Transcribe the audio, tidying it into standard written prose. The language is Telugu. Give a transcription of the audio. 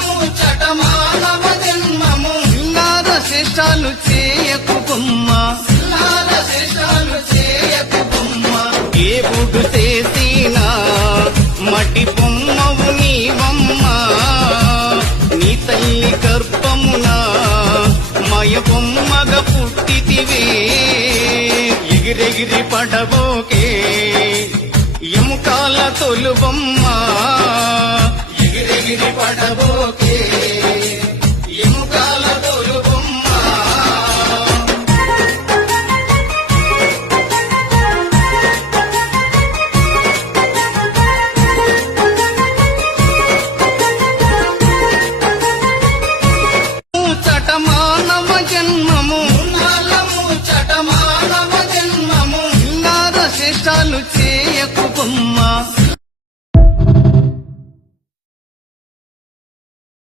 ముచ్చట మానవ జన్మము శృంగార శేషాలు చేయకు బొమ్మ ఏ బుడు చేసినా మటి బొమ్మవు నీవమ్మ నీ తల్లి గర్భమున మయ బొమ్మగా పుట్టితివే ఎగిరెగిరి పడబోకే ఎముకాల తొలుబొమ్మ ఎగిరెగిరి పడబోకే